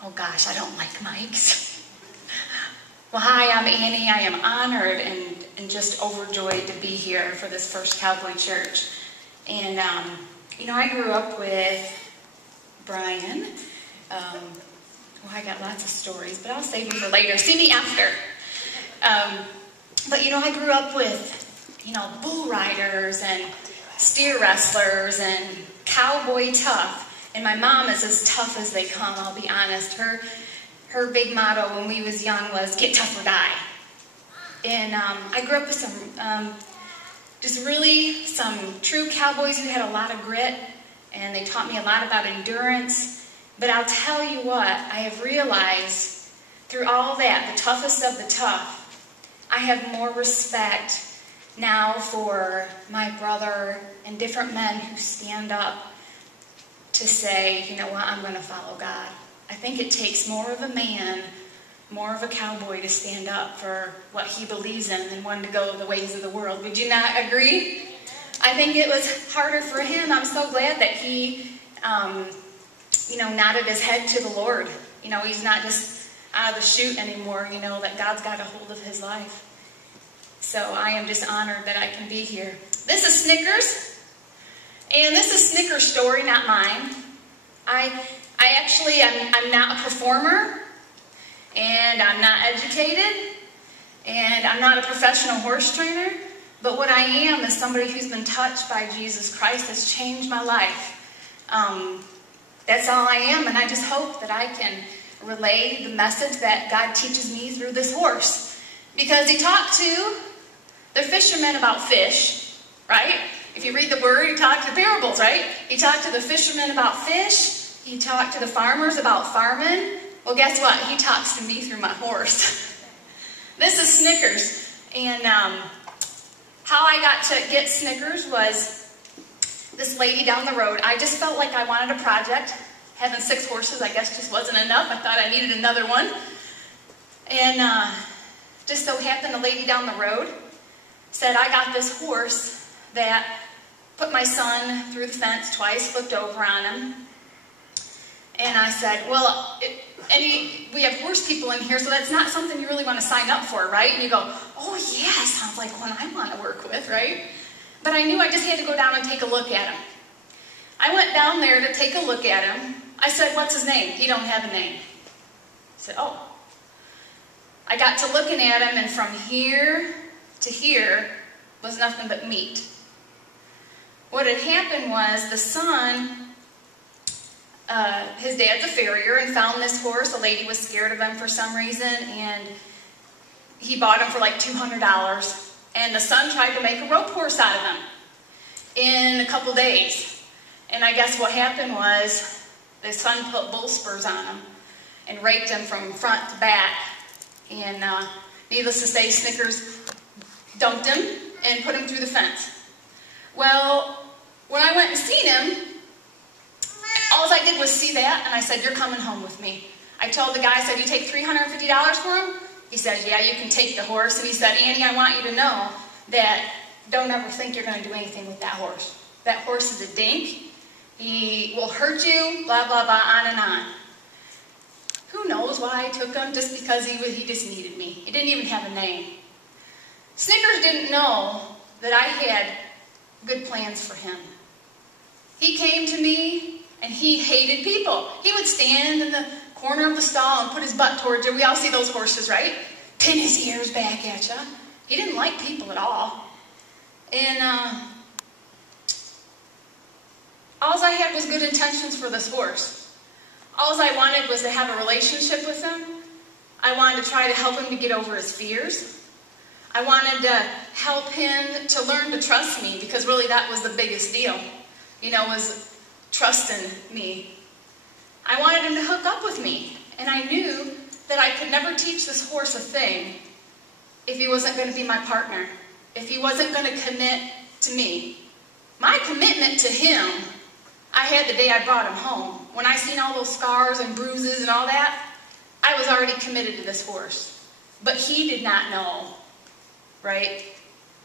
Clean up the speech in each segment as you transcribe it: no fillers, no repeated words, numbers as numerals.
Oh gosh, I don't like mics. Well, hi, I'm Annie. I am honored and just overjoyed to be here for this First Cowboy Church. And, I grew up with Brian. Well, I got lots of stories, but I'll save them for later. See me after. But I grew up with, bull riders and steer wrestlers and cowboy tough. And my mom is as tough as they come, I'll be honest. Her big motto when we was young was, get tough or die. And I grew up with some true cowboys who had a lot of grit, and they taught me a lot about endurance. But I'll tell you what, I have realized through all that, the toughest of the tough, I have more respect now for my brother and different men who stand up to say, you know what, I'm going to follow God. I think it takes more of a man, more of a cowboy to stand up for what he believes in than one to go the ways of the world. Would you not agree? I think it was harder for him. I'm so glad that he, nodded his head to the Lord. He's not just out of the chute anymore, that God's got a hold of his life. So I am just honored that I can be here. This is Snickers. And this is Snickers' story, not mine. I'm not a performer, and I'm not educated, and I'm not a professional horse trainer, but what I am is somebody who's been touched by Jesus Christ, that's changed my life. That's all I am, and I just hope that I can relay the message that God teaches me through this horse. Because he talked to the fishermen about fish, right? If you read the word, he talked to parables, right? He talked to the fishermen about fish. He talked to the farmers about farming. Well, guess what? He talks to me through my horse. This is Snickers. And how I got to get Snickers was this lady down the road. I just felt like I wanted a project. Having 6 horses, I guess, just wasn't enough. I thought I needed another one. And just so happened, a lady down the road said, I got this horse that put my son through the fence twice, flipped over on him. And I said, well, we have horse people in here, so that's not something you really want to sign up for, right? And you go, oh yeah, sounds like one I want to work with, right? But I knew I just had to go down and take a look at him. I went down there to take a look at him. I said, what's his name? He don't have a name. I said, oh. I got to looking at him, and from here to here was nothing but meat. What had happened was the son, his dad's a farrier, and found this horse. A lady was scared of him for some reason, and he bought him for like $200. And the son tried to make a rope horse out of him in a couple days. And I guess what happened was the son put bull spurs on him and raped him from front to back. And needless to say, Snickers dumped him and put him through the fence. Well, when I went and seen him, all I did was see that, and I said, you're coming home with me. I told the guy, I said, you take $350 for him? He said, yeah, you can take the horse. And he said, Annie, I want you to know that don't ever think you're going to do anything with that horse. That horse is a dink. He will hurt you, blah, blah, blah, on and on. Who knows why I took him? Just because he just needed me. He didn't even have a name. Snickers didn't know that I had good plans for him. He came to me, and he hated people. He would stand in the corner of the stall and put his butt towards you. We all see those horses, right? Pin his ears back at you. He didn't like people at all. And all I had was good intentions for this horse. All I wanted was to have a relationship with him. I wanted to try to help him to get over his fears. I wanted to help him to learn to trust me, because really that was the biggest deal, was trusting me. I wanted him to hook up with me, and I knew that I could never teach this horse a thing if he wasn't going to be my partner, if he wasn't going to commit to me. My commitment to him, I had the day I brought him home. When I seen all those scars and bruises and all that, I was already committed to this horse. But he did not know, right,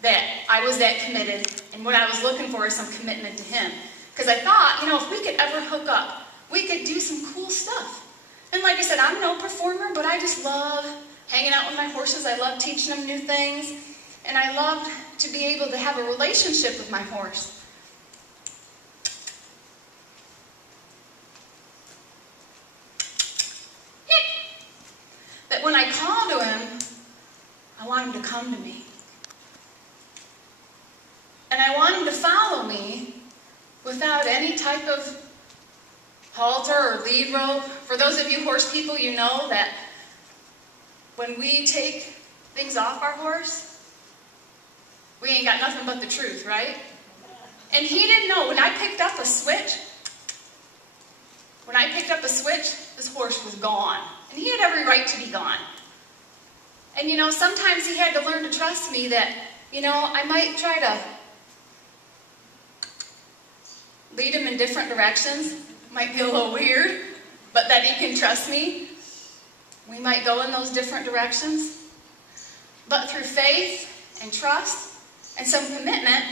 that I was that committed, and what I was looking for is some commitment to him. Because I thought, if we could ever hook up, we could do some cool stuff. And like I said, no performer, but I just love hanging out with my horses. I love teaching them new things. And I love to be able to have a relationship with my horse. That when I call to him, I want him to come to me. And I want him to follow me without any type of halter or lead rope. For those of you horse people, you know that when we take things off our horse, we ain't got nothing but the truth, right? And he didn't know. When I picked up a switch, this horse was gone. And he had every right to be gone. And you know, sometimes he had to learn to trust me that, you know, I might try to lead him in different directions. Might be a little weird, but that he can trust me. We might go in those different directions. But through faith and trust and some commitment,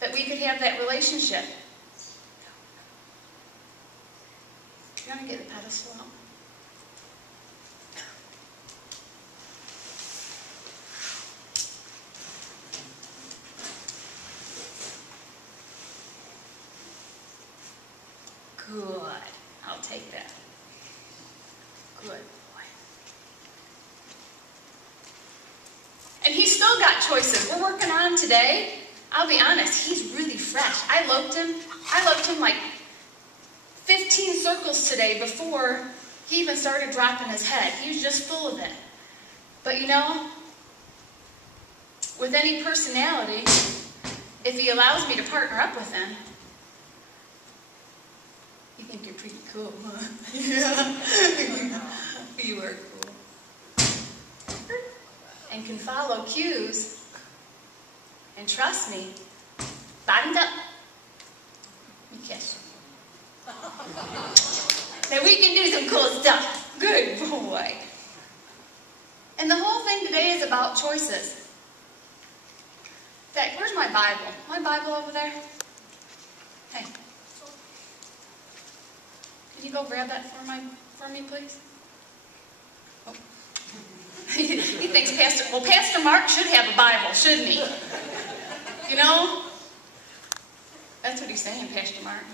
that we could have that relationship. You want to get the pedestal out? Good. I'll take that. Good boy. And he's still got choices. We're working on him today. I'll be honest, he's really fresh. I loved him like 15 circles today before he even started dropping his head. He was just full of it. But you know, with any personality, if he allows me to partner up with him, you think you're pretty cool, huh? Yeah. You are cool. And can follow cues and trust me. Bottomed up. Let me kiss you. Now we can do some cool stuff. Good boy. And the whole thing today is about choices. In fact, where's my Bible? My Bible over there? Hey. Can you go grab that for me, please? Oh. He thinks Pastor Mark should have a Bible, shouldn't he? You know? That's what he's saying, Pastor Mark.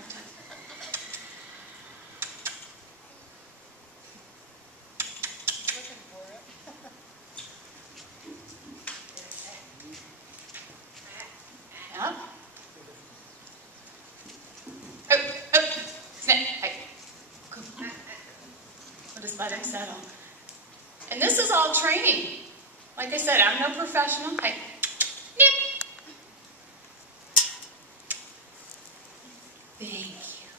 Yep. Oh, snap. Hey. Cool. We'll just let him settle. And this is all training. Like I said, I'm no professional. Hey. Nip. Thank you.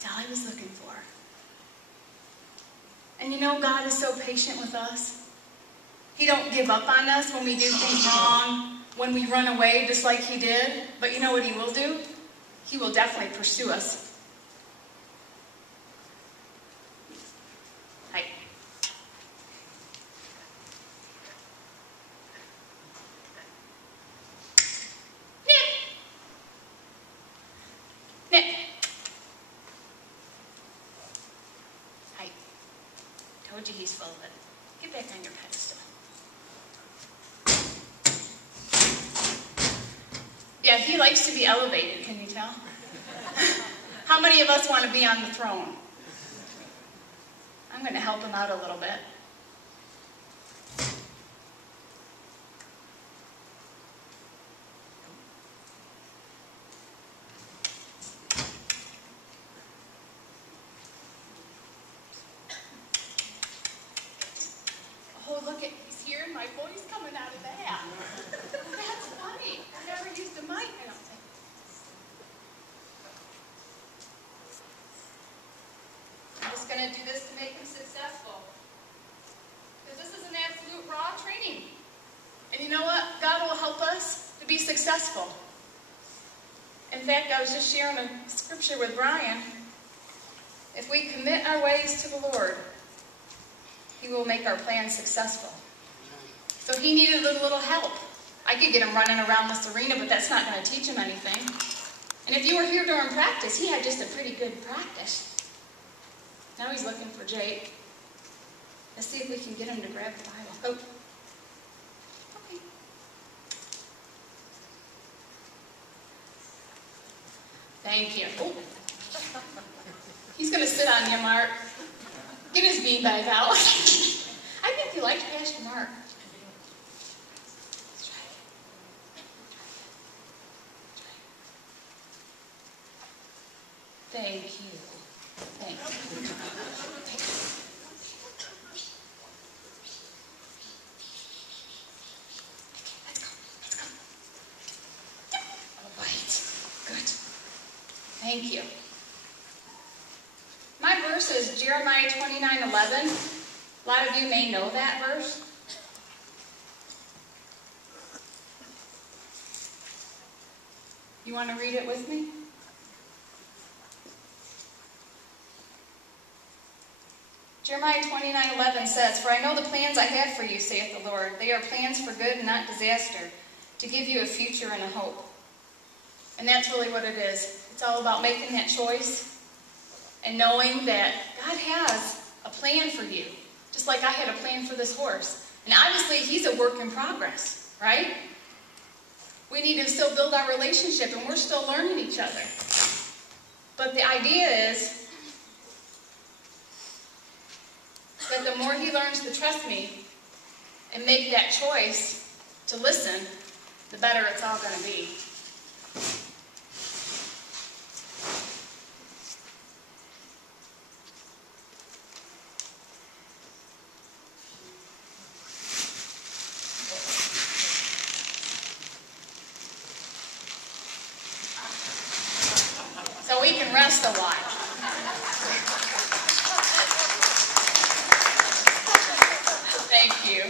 That's all I was looking for. And you know, God is so patient with us. He don't give up on us when we do things wrong, when we run away just like he did. But you know what he will do? He will definitely pursue us. Hi. Nip. Hi. Told you he's full of it. Get back on your pedestal. Yeah, he likes to be elevated, can you tell? How many of us want to be on the throne? I'm going to help him out a little bit. Oh, look at, he's hearing my voice coming out of that. That's funny. I never used a mic. I don't think. I'm just going to do this to make him successful. Because this is an absolute raw training. And you know what? God will help us to be successful. In fact, I was just sharing a scripture with Brian. If we commit our ways to the Lord, he will make our plan successful. So he needed a little help. I could get him running around this arena, but that's not going to teach him anything. And if you were here during practice, he had just a pretty good practice. Now he's looking for Jake. Let's see if we can get him to grab the Bible. Oh. Okay. Thank you. Oh. He's going to sit on you, Mark. Get his beanbag out. I think you liked Pastor Mark. Let's try it. Thank you. Thank you. Let's go. Let's go. All right. Good. Thank you. My verse is Jeremiah 29:11. A lot of you may know that verse. You want to read it with me? Jeremiah 29:11 says, "For I know the plans I have for you, saith the Lord. They are plans for good and not disaster, to give you a future and a hope." And that's really what it is. It's all about making that choice and knowing that God has a plan for you. Just like I had a plan for this horse. And obviously, he's a work in progress, right? We need to still build our relationship, and we're still learning each other. But the idea is that the more he learns to trust me and make that choice to listen, the better it's all going to be. So we can rest a while. Thank you.